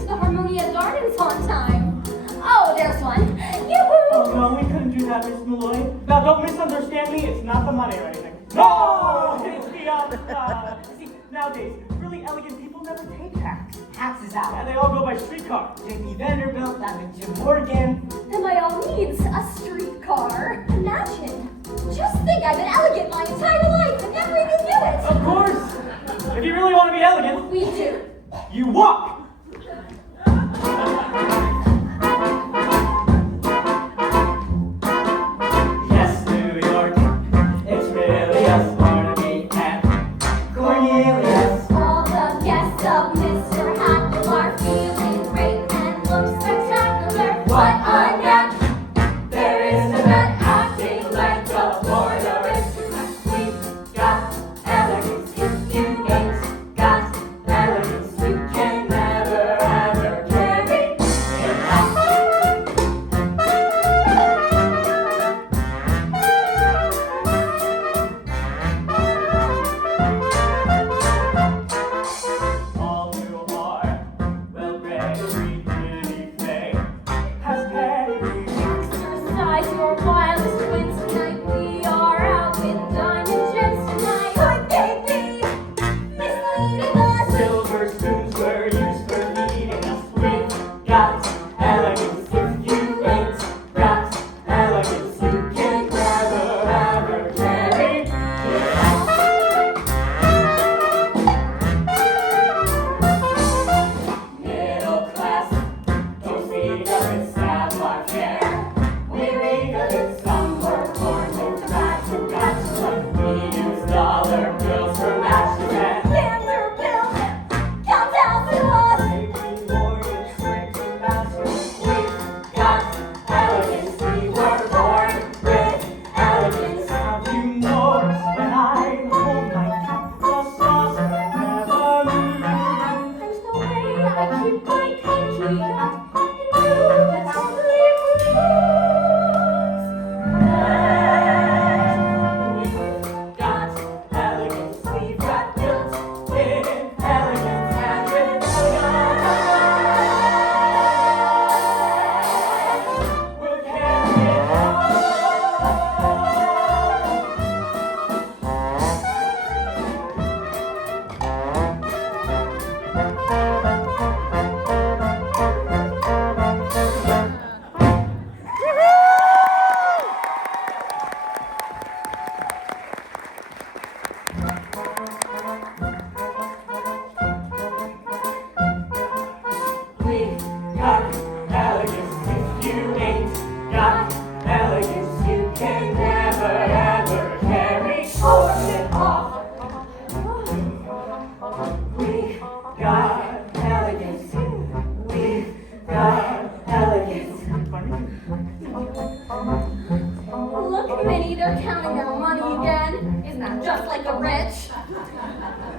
to the Harmonia Gardens on time. Oh, there's one. Yoo-hoo! Oh, no, we couldn't do that, Miss Malloy. Now, don't misunderstand me. It's not the money or anything. No! It's the, see, nowadays, really elegant people never take hacks. Hacks is out. Yeah, they all go by streetcar. J.P. Vanderbilt, that means Jim Morgan. Then by all means, a streetcar. Imagine. Just think I've been elegant my entire life and never even knew it. Of course. If you really want to be elegant, We do. you walk. Yes, New York, it's really a Barnaby and Cornelius. All the guests of Mr. Hackle are feeling great and look spectacular. What a knack! There is a man acting like a born aristocrat. We've got elegance if you ain't got elegance. You can never ever carry it out. All who are well-bred, breed pretty fay, has pedigree. Exercise your wildest winds tonight. We are out with diamond gems tonight. Could they be misleading us? Silver spoons were used for feeding us. We've got elegance if you ain't got elegance. You can never ever carry it out. Middle class, don't see the savoir faire. We make a good some were born with rags and matches. We use dollar bills for matches and Vanderbilt, come down to us. JP Morgan straight to masters. We've got elegance. We were born with elegance. Now you know when I hold my cap, the sauce never moves. There's no way I keep my country out and move its ugly We've got elegance. We've got built-in elegance and with elegance we'll carry it on. We've got elegance. If you ain't got elegance, you can never ever carry it off. We've got elegance. We've got elegance. Look, Minnie, they're counting their money again. Isn't that just like the rich?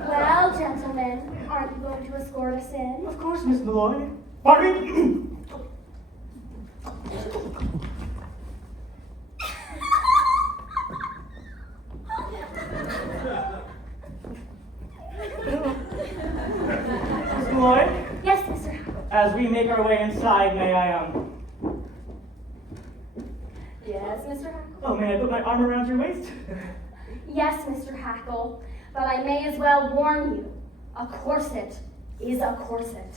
Well, gentlemen, aren't you going to escort us in? Of course, Miss Malloy. Pardon? Miss Malloy, Yes, Mr. Hackle. as we make our way inside, may I, Yes, Mr. Hackle. oh, may I put my arm around your waist? Yes, Mr. Hackle. But I may as well warn you, a corset is a corset.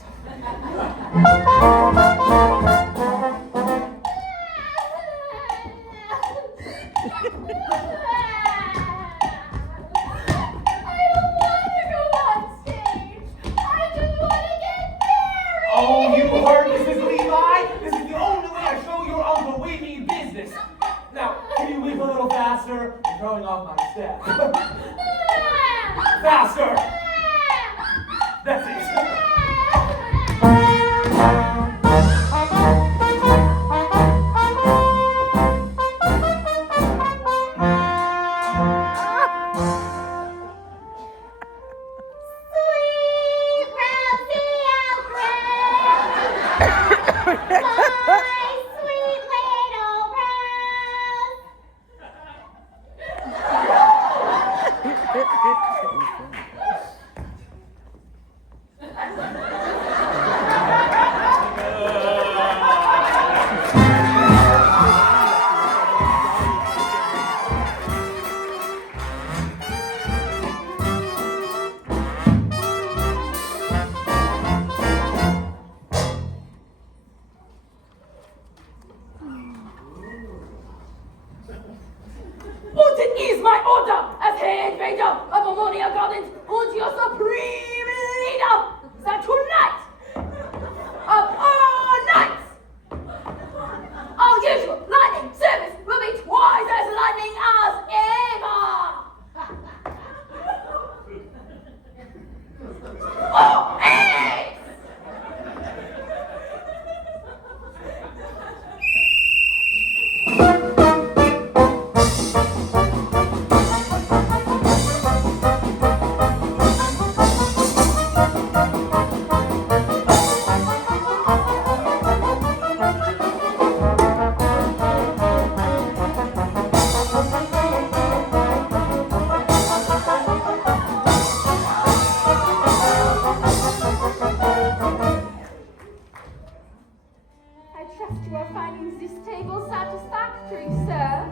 Oh, you heard Mrs. Levi? This is the only way I show your uncle we mean business. Now, can you weep a little faster? I'm throwing off my step. Faster! That's it. Monia Goblins, und your supreme leader, that tonight, of all nights, our usual lightning service will be twice as lightning as ever. Oh, eggs! I trust you are finding this table satisfactory, sir.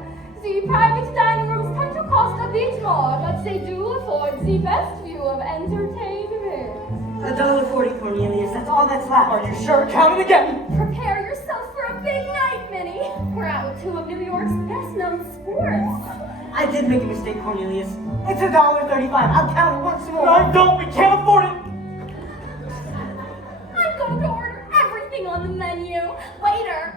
The private dining rooms tend to cost a bit more, but they do afford the best view of entertainment. $1.40, Cornelius. That's all that's left. Are you sure? Count it again. Prepare yourself for a big night, Minnie. We're out with two of New York's best-known sports. I did make a mistake, Cornelius. It's $1.35. I'll count it once more. I don't. We can't afford it. I'm going to order everything on the menu. Waiter.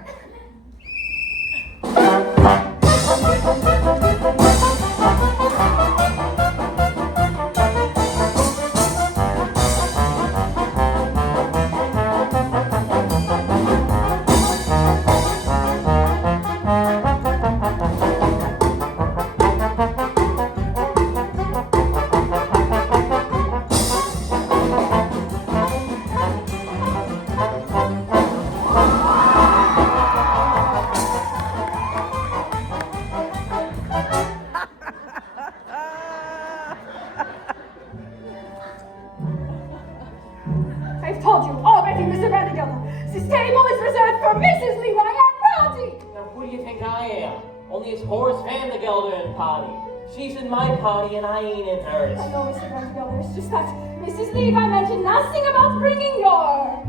I've told you already, Mr. Radigal. This table is reserved for Mrs. Levi and Roddy. Now, who do you think I am? Only it's Horace Vandergelder party. She's in my party and I ain't in hers. I know, Mr. Radigal. It's just that Mrs. Levi mentioned nothing about bringing your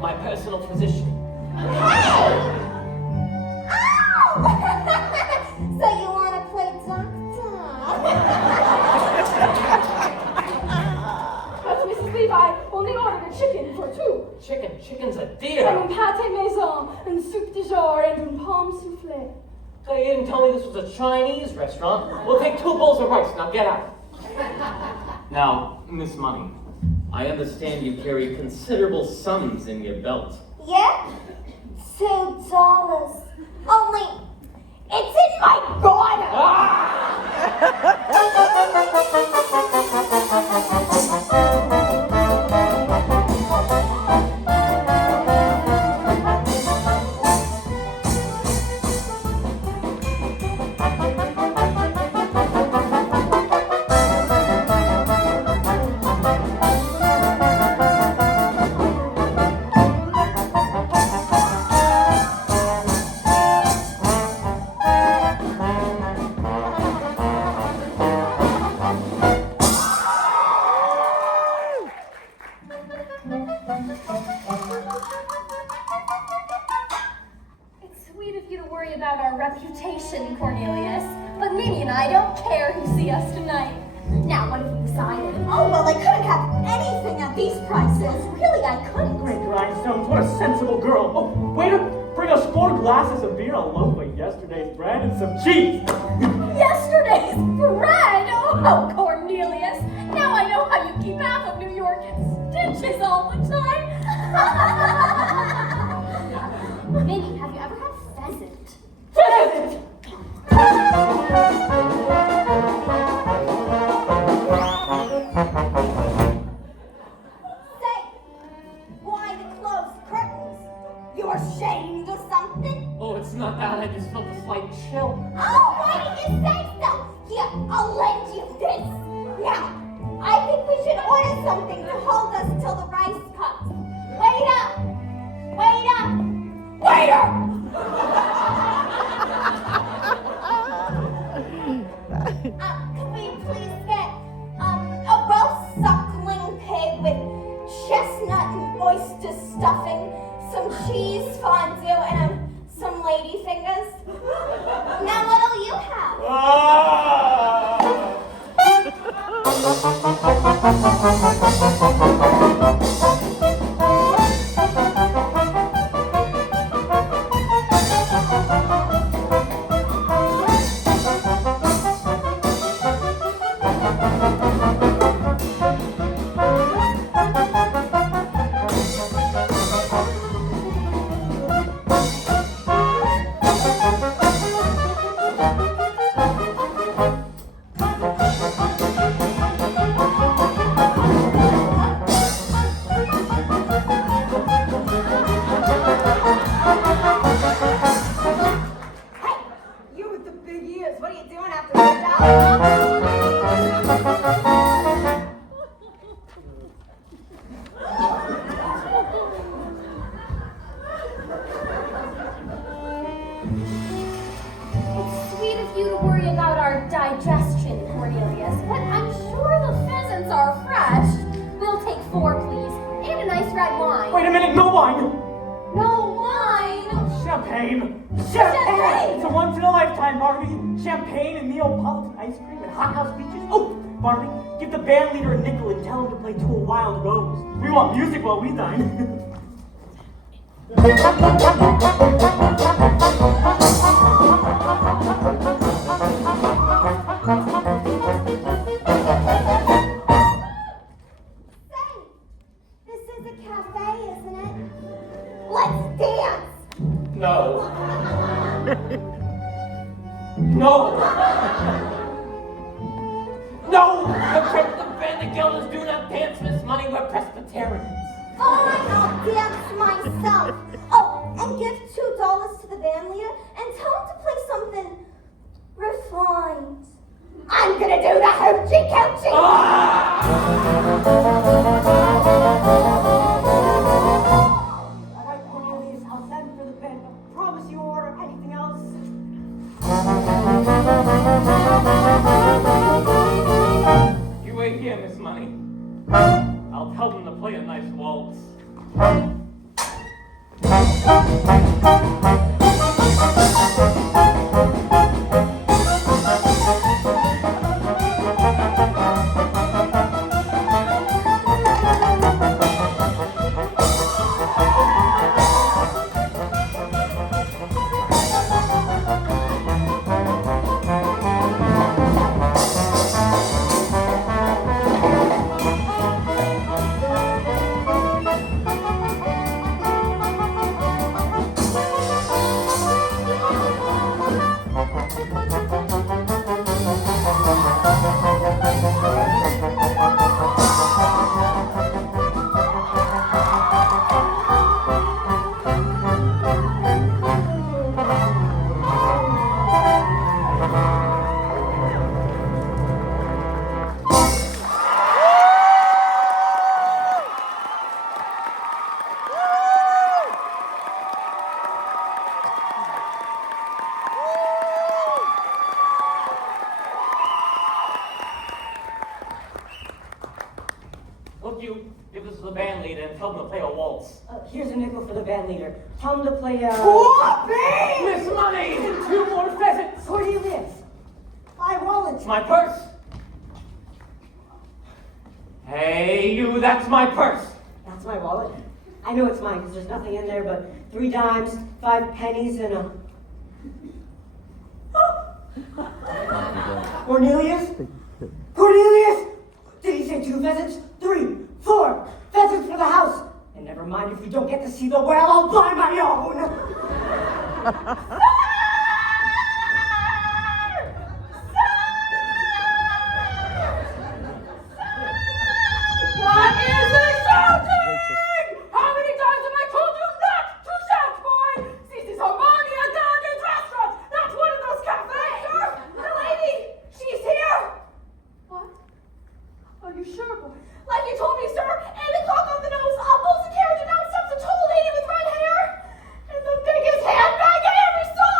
My personal physician. So you want to play doctor? But Mrs. Levi only ordered a chicken for two. Chicken's a And deer. pâté maison, and soup du jour, and pomme soufflé. So you didn't tell me this was a Chinese restaurant. We'll take 2 bowls of rice. Now get out. Now, Miss Money, I understand you carry considerable sums in your belt. Yeah? $2. Only, it's in my garden. It's sweet of you to worry about our reputation, Cornelius. But Minnie and I don't care who see us tonight. Now, what have you decided? Oh, well, I couldn't have anything at these prices. Really, I couldn't. Great grindstones. What a sensible girl. Oh, waiter, bring us 4 glasses of beer, a loaf of yesterday's bread, and some cheese. Yesterday's bread? Oh, Cornelius. Now I know how you keep half of New York in stitches all the time. Minnie, have you ever had pheasant? Pheasant! Say, why the closed curtains? You ashamed or something? Oh, it's not that. I just felt a slight chill. Oh, why didn't you say so? Here, I'll lend you this. Now, I think we should order something to hold us till the rice comes. Waiter! Waiter! Waiter! Can we please get a roast suckling pig with chestnut and oyster stuffing, some cheese fondue, and some lady fingers? Now what'll you have? Ah! You with the big ears, what are you doing after the job? It's sweet of you to worry about our digestion, Cornelius, but I'm sure the pheasants are fresh. We'll take 4, please, and a nice red wine. Wait a minute, no wine! No wine! Champagne! Champagne! It's a once-in-a-lifetime, Barbie! Champagne and Neapolitan ice cream and hothouse beaches. Oh, Barbie, give the band leader a nickel and tell him to play To a Wild Rose. We want music while we dine. This is a cafe, isn't it? Let's dance! No. No! No! The Christian band guild do not dance, Miss Money. We're Presbyterians. Fine, I'll dance myself. Oh, and give $2 to the band leader and tell him to play something refined. I'm gonna do the hoochie coochie. All right, Cornelius, I'll send for the band, but promise you won't order anything else. You wait here, Miss Money. I'll tell them to play a nice waltz. Look, you give this to the band leader and tell them to play a waltz. Here's a nickel for the band leader. Tell him to play, Miss Money! 2 more pheasants! Cornelius! My wallet! It's my purse! Hey, you, that's my purse! That's my wallet. I know it's mine because there's nothing in there but 3 dimes, 5 pennies, and a... Cornelius? Cornelius! Did he say 2 pheasants? 3, 4 pheasants for the house! And never mind if we don't get to see the whale, I'll buy my own! What is this shouting? How many times have I told you not to shout, boy? This is Harmonia Gardens Restaurant, not one of those cafes. Sir, the lady, she's here. What? Are you sure, boy? Like you told me, sir. And the clock on the nose, almost a carriage, and now it stops a tall lady with red hair and the biggest handbag I ever saw.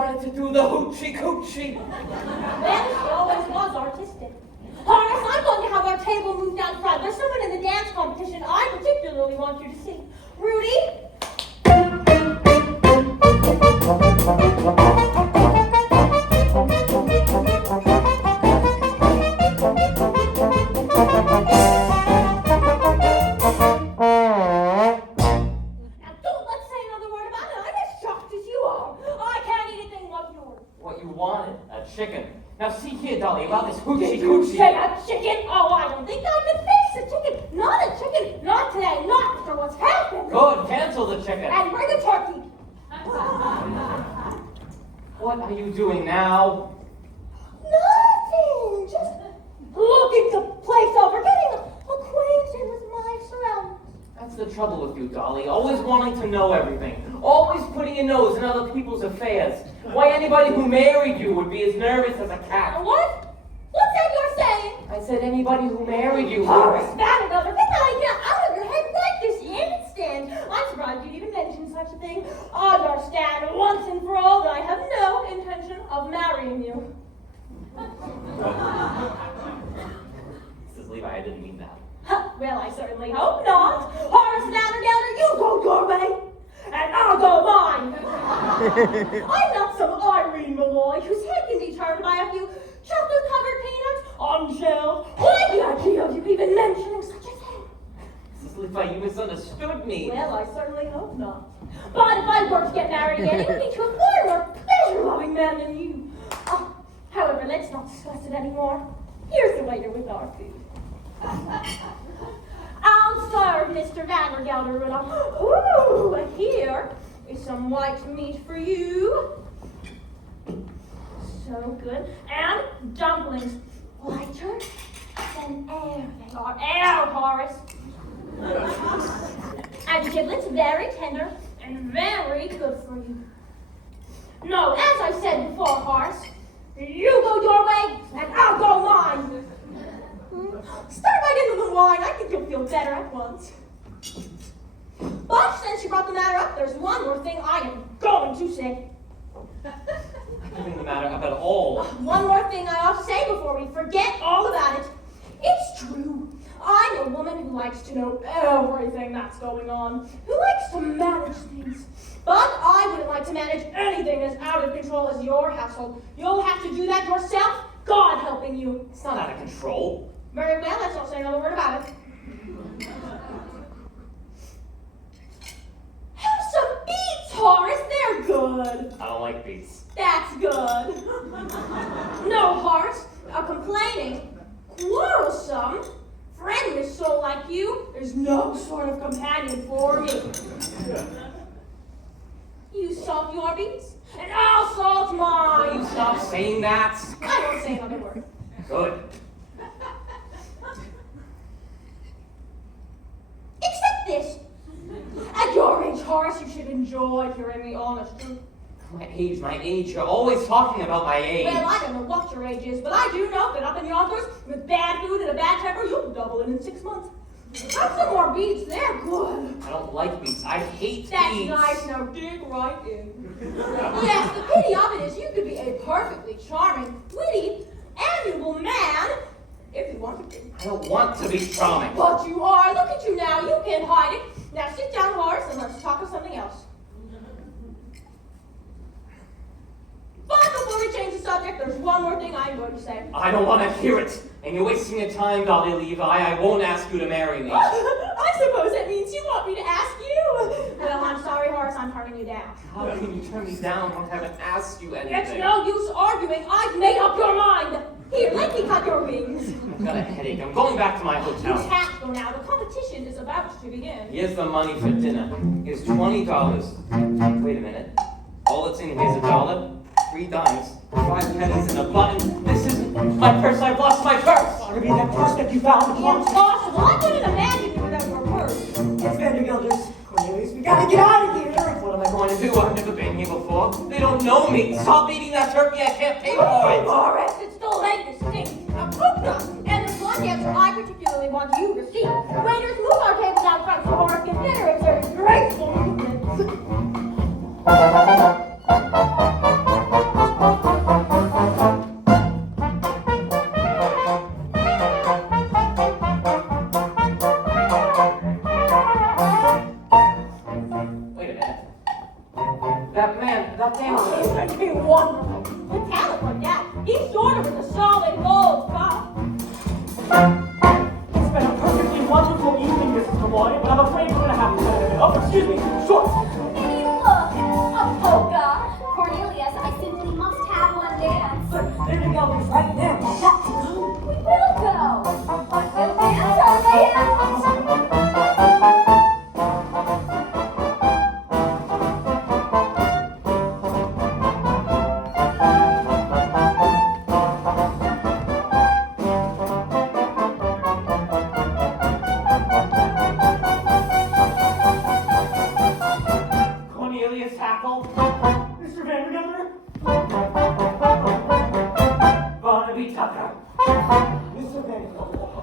wanted to do the hoochie coochie. Well, she always was artistic. Horace, I'm going to have our table moved out front. There's someone in the dance competition I particularly want you to see. Rudy? Chicken. Now see here, Dolly, about this hoochie Did you coochie. say a chicken? Oh, I don't think I can face a chicken. Not a chicken. Not today. Not after what's happened. Good, cancel the chicken. And bring a turkey. What are you doing now? Nothing. Just looking to place over, getting acquainted with my surroundings. That's the trouble with you, Dolly. Always wanting to know everything. Always putting your nose in other people's affairs. Why anybody who married you would be as nervous as a cat. What? What's that you're saying? I said anybody who married you. Horace, that another. Get that idea out of your head right this instant. I'm surprised you'd even mention such a thing. Understand once and for all that I have no intention of marrying you. Mrs. Levi, I didn't mean that. Well, I certainly hope not. Horace Nattergaller, you go your way, and I'll go mine. I'm not some Irene Malloy whose head can be turned by a few chocolate-covered peanuts unshelled. Why the idea of you even mentioning such a thing? Mrs. Levi, you misunderstood me. Well, I certainly hope not. But if I were to get married again, it would be to a far more pleasure-loving man than you. However, let's not discuss it anymore. Here's the waiter with our food. I'll serve Mr. Vandergelder. Ooh, here is some white meat for you. So good. And dumplings. Lighter than air. They are air, Horace. And giblets very tender and very good for you. No, as I said before, Horace, you go your way and I'll go mine. Start right into the wine. I think you'll feel better at once. But since you brought the matter up, there's one more thing I am going to say. Nothing the matter up at all. One more thing I ought to say before we forget all about it. It's true. I'm a woman who likes to know everything that's going on, who likes to manage things. But I wouldn't like to manage anything as out of control as your household. You'll have to do that yourself, God helping you. It's not out of control. Very well, let's not say another word about it. Have some beets, Horace. They're good. I don't like beets. That's good. No, Horace, a complaining, quarrelsome, friendless soul like you, there's no sort of companion for me. You salt your beets, and I'll salt mine. Will you stop saying that? I won't say another word. Good. Except this. At your age, Horace, you should enjoy hearing the honest truth. My age. You're always talking about my age. Well, I don't know what your age is, but I do know that up in Yonkers, with bad food and a bad temper, you'll double it in 6 months. Have some more beets, they're good. I don't like beets. I hate That's beets. nice, now dig right in. Yes, the pity of it is you could be a perfectly charming, witty, amiable man if you wanted to. I don't want to be charming. But you are. Look at you now. You can't hide it. Now sit down, Horace, and let's talk of something else. But before we change the subject, there's one more thing I'm going to say. I don't want to hear it. And you're wasting your time, Dolly Levi. I won't ask you to marry me. I suppose that means you want me to ask you. Well, I'm sorry, Horace, I'm turning you down. How can you turn me down when I haven't asked you anything? It's no use arguing. I've made up your mind. Here, let me cut your wings. I've got a headache. I'm going back to my You hotel. can't go now. The competition is about to begin. Here's the money for dinner. Here's $20. Wait a minute. All that's in here's $1, 3 dimes, 5 pennies, and a button. This isn't my purse. I've lost my purse. Ought to be that purse that you found belongs to Impossible. I couldn't imagine you without your purse. It's Vandergelder's. Cornelius, we gotta get out of here. What am I going to do? I've never been here before. They don't know me. Stop eating that turkey. I can't pay for it. Horace, it's the latest thing. A cooked and there's one answer I particularly want you to see. Waiters, move our tables out front so Horace can dinner observe graceful movements. With talent like that, he's shorter with a solid gold cup. It's been a perfectly wonderful evening, Mrs. Malloy, but I'm afraid we're going to have to cut it. Oh, excuse me, short. Maybe look, a polka. Cornelius, I simply must have one dance. But there you go, it's right there. Got to go. We will go. But we'll dance our way out. Cornelius Hackle. Mr. Vandergiller. Barnaby Tucker. Mr. Vandergiller.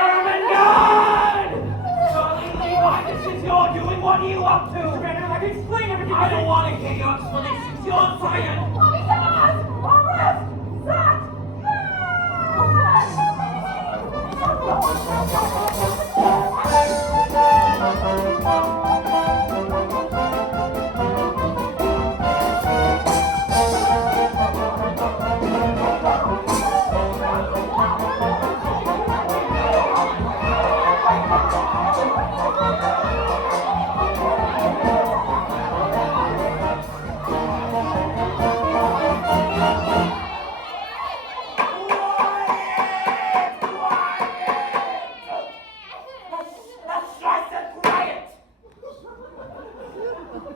Ermengarde! Charlie Levi, this is your doing. What are you up to? Mr. Vandergiller, I can explain everything. I don't want to hear your explanations. You're fired. Mommy, come on! Arrest! Zach!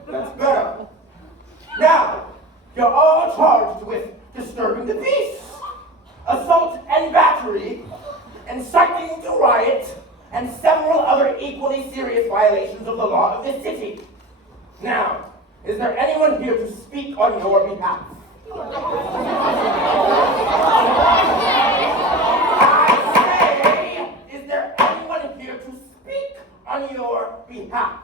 That's better. Now, you're all charged with disturbing the peace, assault and battery, inciting to riot, and several other equally serious violations of the law of this city. Now, is there anyone here to speak on your behalf? I say, is there anyone here to speak on your behalf?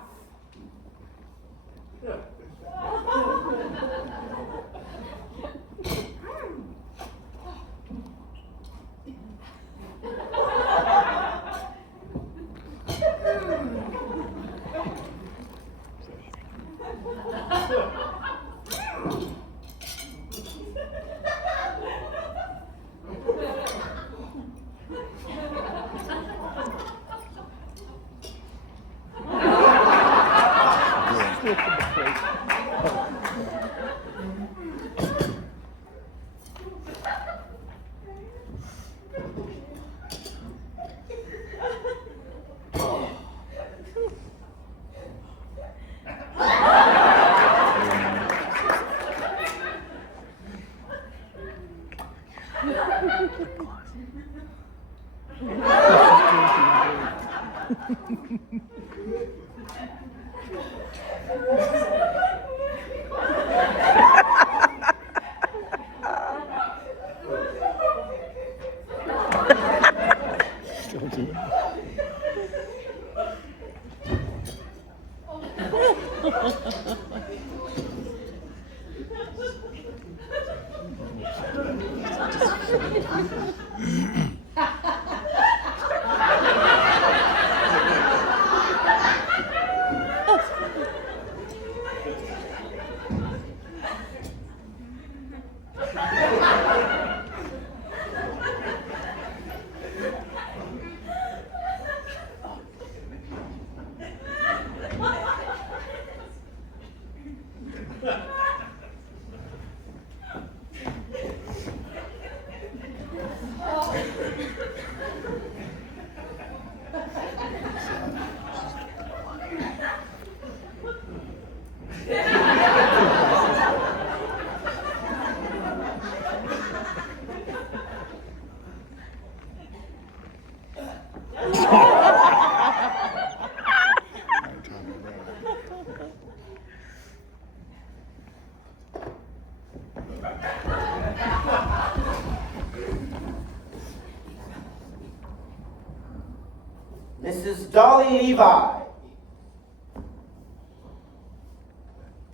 Mrs. Dolly Levi,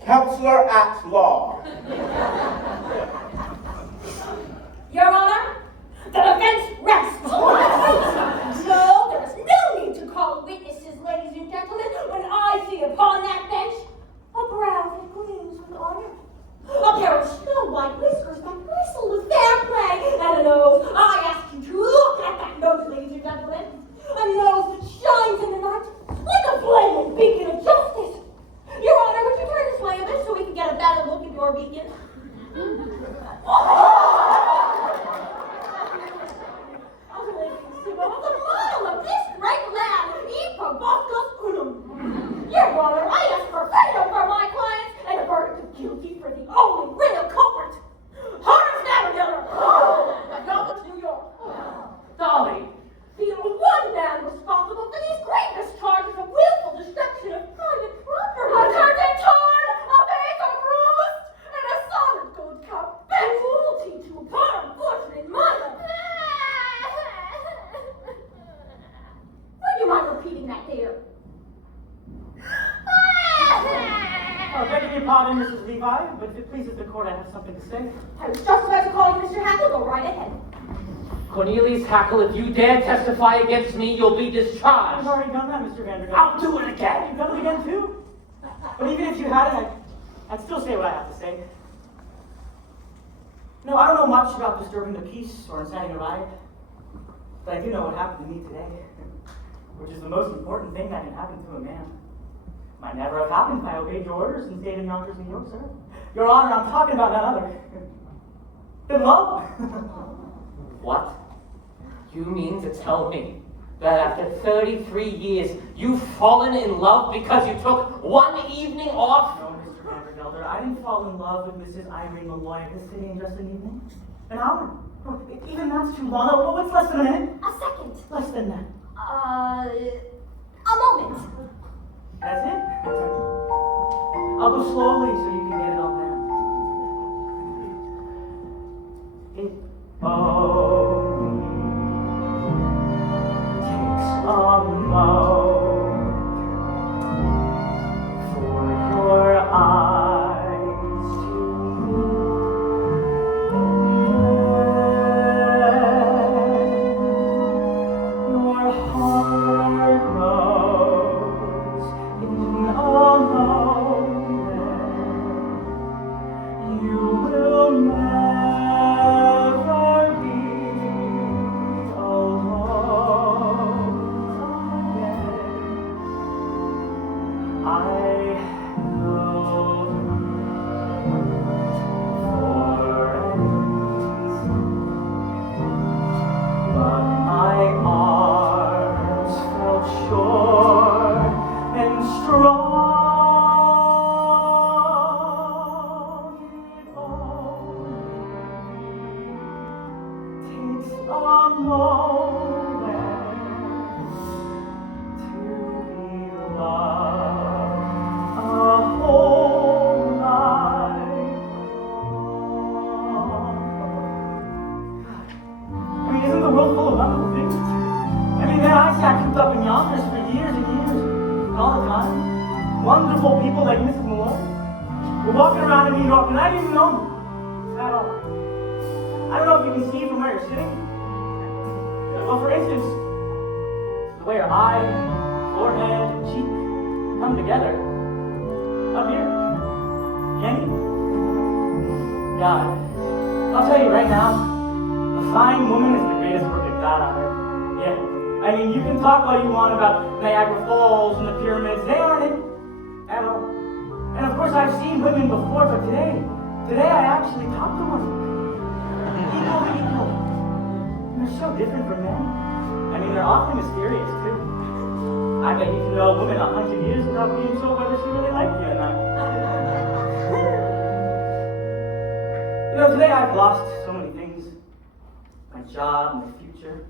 Counselor at Law. Your Honor, the defense rests. No, there is no need to call witnesses, ladies and gentlemen, when I see upon that bench your beacon. Your Honor, I ask for freedom for my clients and a verdict of guilty for the only real culprit, Horace Navigator, of Gotham, New York. Dolly! The one man responsible for these gravest charges of willful destruction of private property. A curtain torn, a vase bruised, and a solid gold cup bent cruelty to a poor unfortunate mother. Would you mind repeating that there? Begging your pardon, Mrs. Levi, but if it pleases the court, I have something to say. I was just about to call you Mr. Hackle. Go right ahead. Cornelius Hackle, if you dare testify against me, you'll be discharged. I've already done that, Mr. Vanderbilt. I'll do it again. You've done it again, too? But even if you hadn't, I'd still say what I have to say. No, I don't know much about disturbing the peace or inciting a riot, but I do know what happened to me today, which is the most important thing that can happen to a man. Might never have happened if I obeyed your orders and stayed in Yonkers, New York, sir. Your Honor, I'm talking about none other than love. What? You mean to tell me that after 33 years, you've fallen in love because you took one evening off? No, Mr. Vandergelder, I didn't fall in love with Mrs. Irene Malloy visiting in just an evening. An hour. Oh, even that's too long. Oh, what's less than a minute? A second. Less than that. A moment. That's it? I'll go slowly so you can get it all down. It only takes a moment for your eyes to meet. Your heart grows in a moment. You will never be alone again. I know but my arms felt sure and strong. It only takes a moment to be loved a whole life long. I mean, isn't the world full of wonderful things? I mean, man, I sat cooped up in Yonkers for years and years, and all the time. Wonderful people like Mrs. Malloy were walking around in New York, and I didn't know them at all. I don't know if you can see from where you're sitting. Well, for instance, the way your eye, forehead, and cheek come together up here. Can you? God, I'll tell you right now, a fine woman is the greatest work of God on earth. Yeah. I mean, you can talk all you want about Niagara Falls and the pyramids. They aren't it at all. And of course, I've seen women before, but today I actually talked to one. Equal to equal. And they're so different from men. I mean, they're awfully mysterious, too. I bet you can know a woman 100 years without being sure whether she really liked you or not. You know, today I've lost so many things. My job, my future.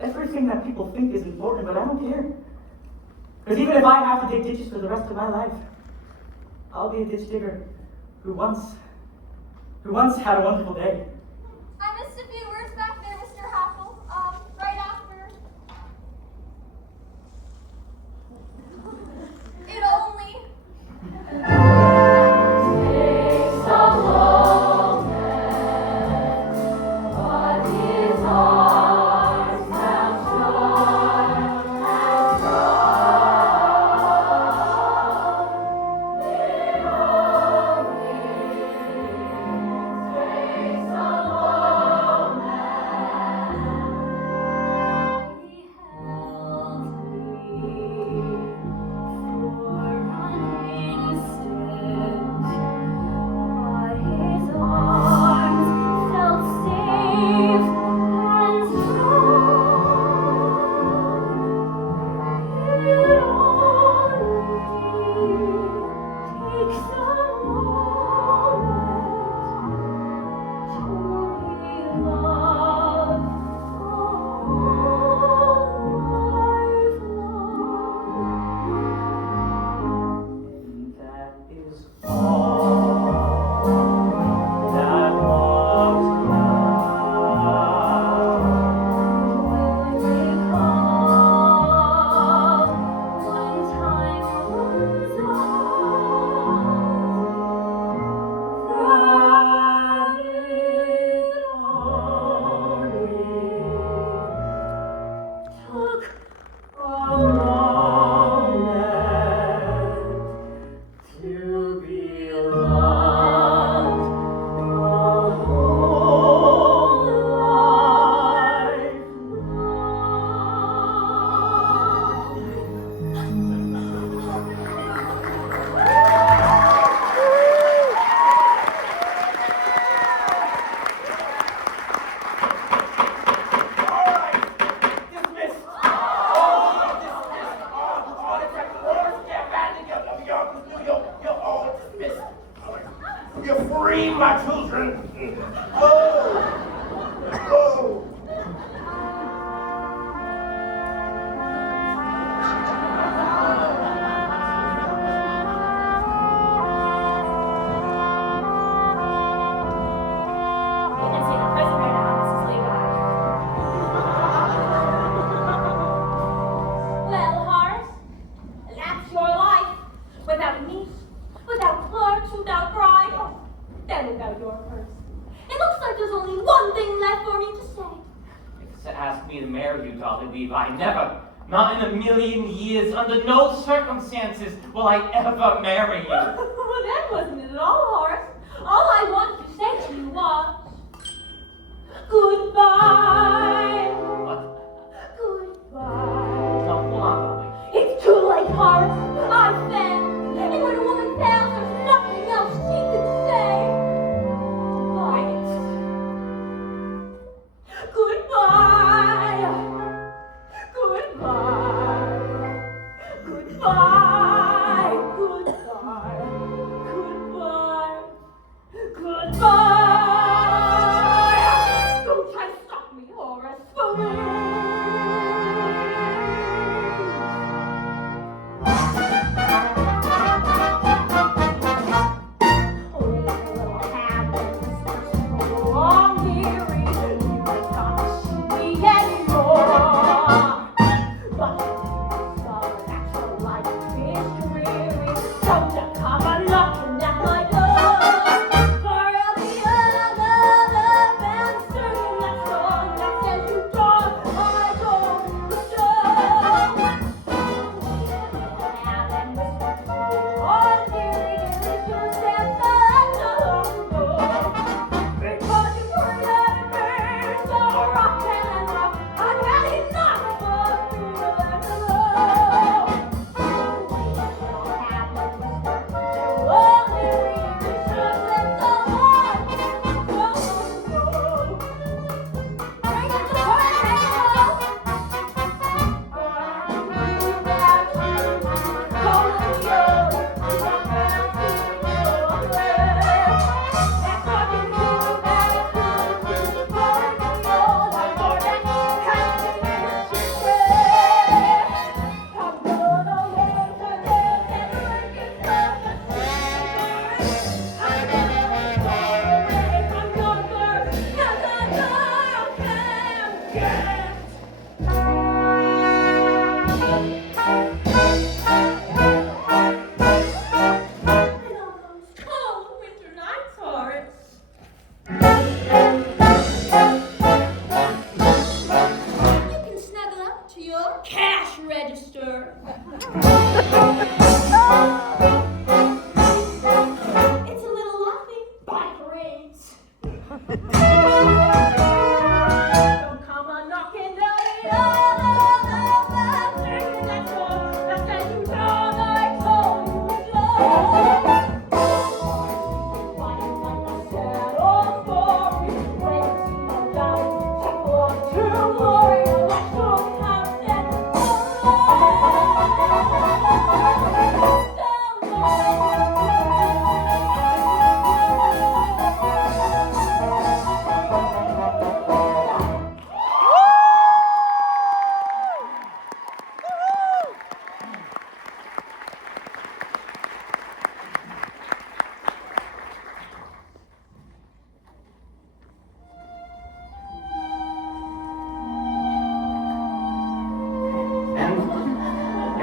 Everything that people think is important, but I don't care. Because even if I have to dig ditches for the rest of my life, I'll be a ditch digger who once had a wonderful day. I missed a few words back there, Mr. Hackle. Right after. It only takes a moment, but his arms have sure and strong. It only takes a scream, my children. Oh. Oh. You can see the prisoner now, Mrs. Levi. Well, Horace, that's your life. Without a niece, without clerks, without bride, then without your purse. It looks like there's only one thing left for me to say. To ask me to marry you, Dolly Levi. Never. Not in a million years. Under no circumstances will I ever marry you. Well, that wasn't it at all, Horace. All I wanted to say to you was, goodbye. What? Goodbye. No, hold on, Dolly. It's too late, Horace. I failed. And when a woman fails, there's nothing else she can say. Goodbye. Goodbye. Goodbye. Goodbye. Goodbye. Goodbye. Don't try to stop me, Horace. Please.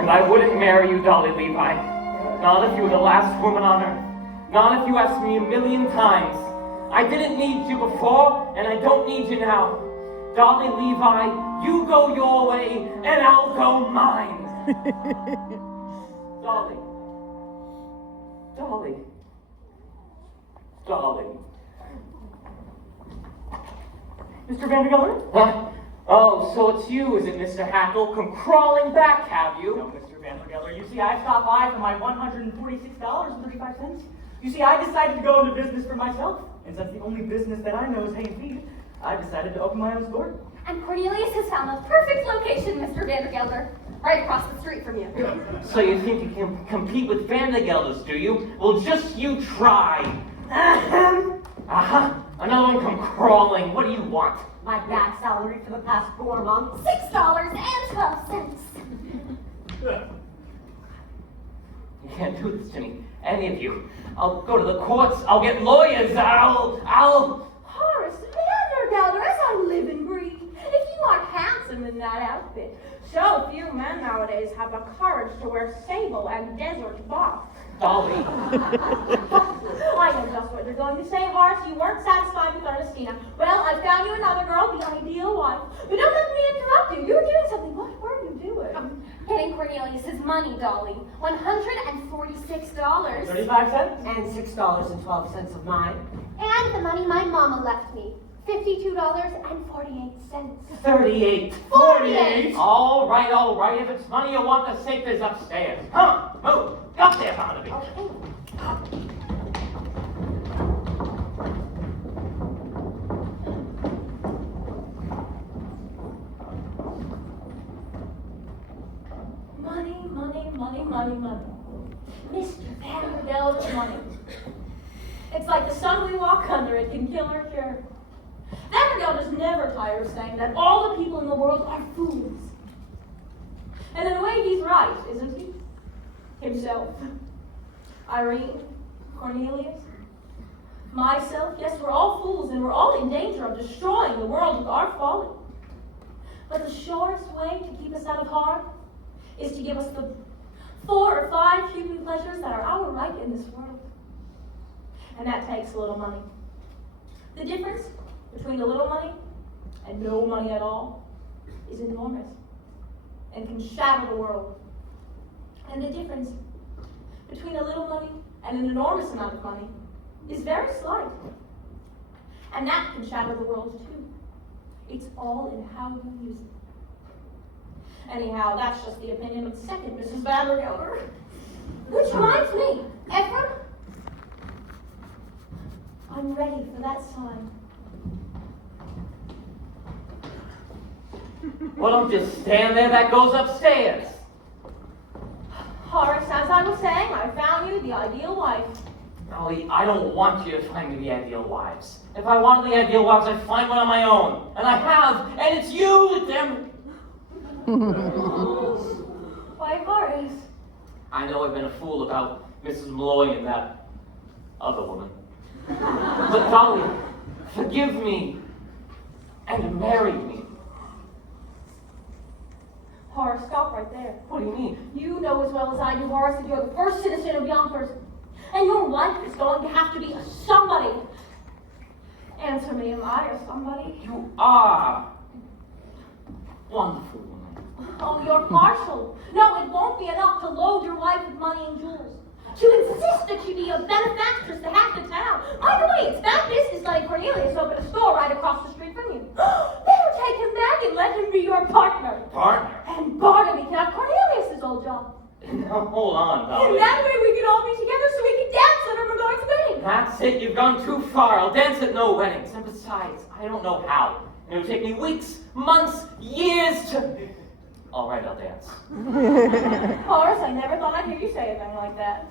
I wouldn't marry you, Dolly Levi. Not if you were the last woman on earth. Not if you asked me a million times. I didn't need you before, and I don't need you now. Dolly Levi, you go your way, and I'll go mine. Dolly. Dolly. Dolly. Mr. Vandergeller? Huh? Oh, so it's you, is it, Mr. Hackle? Come crawling back, have you? No, Mr. Vandergeller. You see, I stopped by for my $146.35. You see, I decided to go into business for myself. And since the only business that I know is hay and feed, I decided to open my own store. And Cornelius has found the perfect location, Mr. Vandergelder. Right across the street from you. So you think you can compete with Vandergelders, do you? Well, just you try. Ahem. Uh-huh. Another one come crawling. What do you want? My back salary for the past 4 months. $6.12. You can't do this to me. Any of you. I'll go to the courts. I'll get lawyers. I'll... Horace Vandergelder, as I live and breathe. If you aren't handsome in that outfit, so few men nowadays have the courage to wear sable and desert box. Dolly. I know just what you're going to say, Horace. You weren't satisfied with Ernestina. Well, I found you another girl, the ideal wife. But don't let me interrupt you. You were doing something. What were you doing? Getting Cornelius's money, Dolly. $146. 35 cents? And $6.12 of mine. And the money my mama left me. $52.48. 38. 48. All right. If it's money you want, the safe is upstairs. Huh? Move. Up there, Barnaby. Okay. Money. Mr. Vandergelder's money. It's like the sun we walk under, it can kill or cure. Vandergelder's never tired of saying that all the people in the world are fools. And in a way, he's right, isn't he? Himself, Irene, Cornelius, myself, yes, we're all fools and we're all in danger of destroying the world with our folly. But the surest way to keep us out of harm is to give us the 4 or 5 human pleasures that are our right in this world. And that takes a little money. The difference between a little money and no money at all is enormous and can shatter the world. And the difference between a little money and an enormous amount of money is very slight. And that can shatter the world too. It's all in how you use it. Anyhow, that's just the opinion of the second Mrs. Vandergelder. Which reminds me, Ephraim, I'm ready for that sign. Well, don't just stand there. That goes upstairs. Horace, as I was saying, I found you the ideal wife. Dolly, I don't want you to find me the ideal wives. If I wanted the ideal wives, I'd find one on my own. And I have, and it's you, damn. Why, Horace? I know I've been a fool about Mrs. Malloy and that other woman. But Dolly, forgive me and marry me. Horace, stop right there. What do you mean? You know as well as I do, Horace, that you're the first citizen of Yonkers. And your wife is going to have to be a somebody. Answer me, am I a somebody? You are wonderful woman. Oh, you're partial. No, it won't be enough to load your wife with money and jewels. To insist that she be a benefactress to half the town. By the way, it's that business like Cornelius opened a store right across the street from you. Better take him back and let him be your partner. Partner? And Barnaby can have Cornelius' old job. Now, hold on, And Dolly. that way we can all be together so we can dance at Ermengarde's wedding. That's it. You've gone too far. I'll dance at no weddings. And besides, I don't know how. And it would take me weeks, months, years to... All right, I'll dance. Horace, I never thought I'd hear you say a thing like that.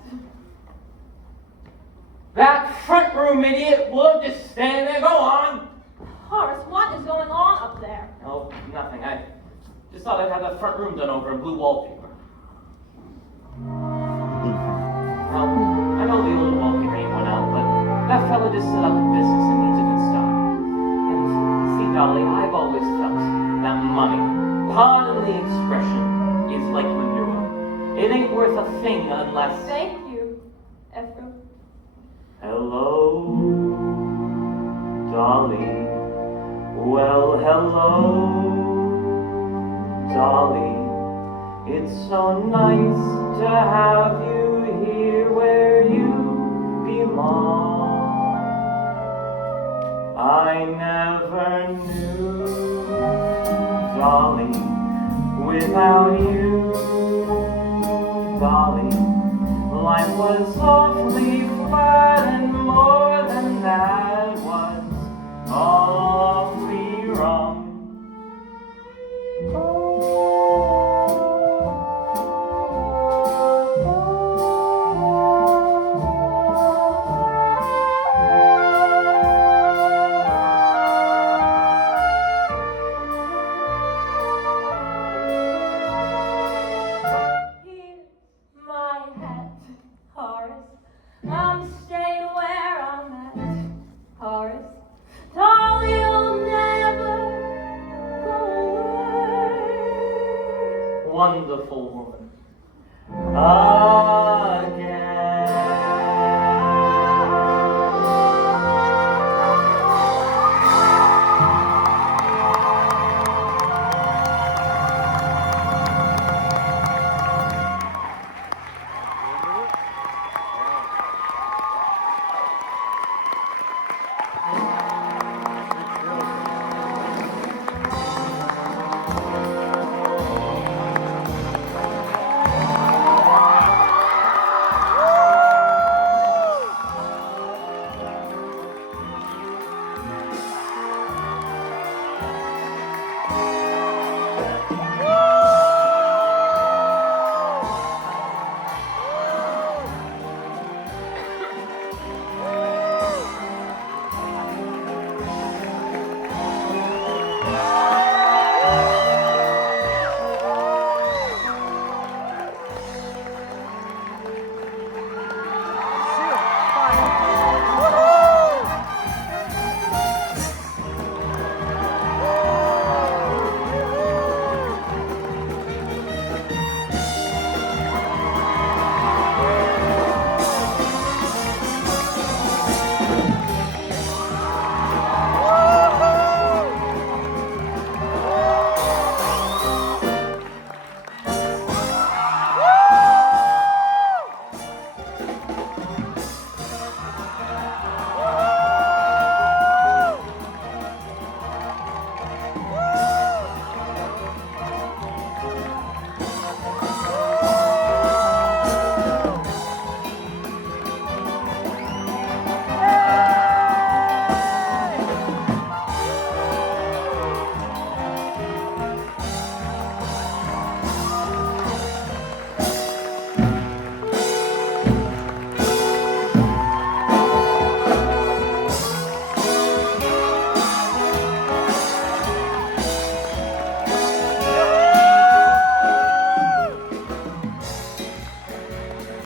That front room idiot will just stand there. Go on. Horace, what is going on up there? No, nothing. I just thought I'd have that front room done over in blue wallpaper. Well, I know the old wallpaper ain't went out, but that fella just set up a business and needs a good start. And see, Dolly, I've always felt that money, pardon the expression, is like manure. It ain't worth a thing unless... Thank you, Ephraim. Hello, Dolly. Well, hello, Dolly. It's so nice to have you here where you belong. I never knew, Dolly, without you, Dolly, life was awfully flat and